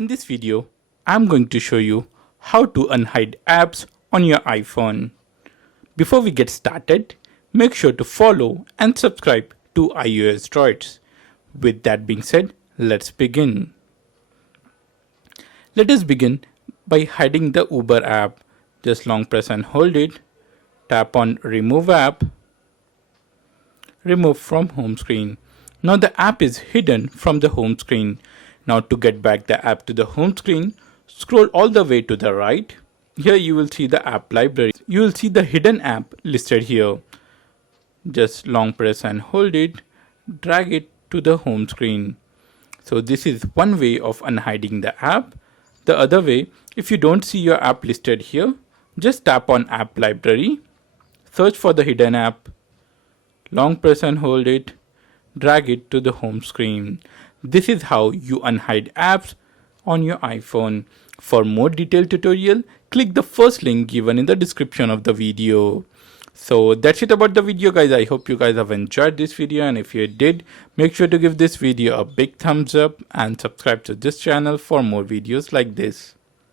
In this video, I'm going to show you how to unhide apps on your iPhone. Before we get started, make sure to follow and subscribe to iOS Droids. With that being said, let's begin. Let us begin by hiding the Uber app. Just long press and hold it. Tap on Remove App. Remove from home screen. Now the app is hidden from the home screen. Now to get back the app to the home screen, scroll all the way to the right. Here you will see the app library. You will see the hidden app listed here. Just long press and hold it. Drag it to the home screen. So this is one way of unhiding the app. The other way, if you don't see your app listed here, just tap on App Library, search for the hidden app, long press and hold it, drag it to the home screen. This is how you unhide apps on your iPhone. For more detailed tutorial, click the first link given in the description of the video. So that's it about the video, guys. I hope you guys have enjoyed this video, and if you did, make sure to give this video a big thumbs up and subscribe to this channel for more videos like this.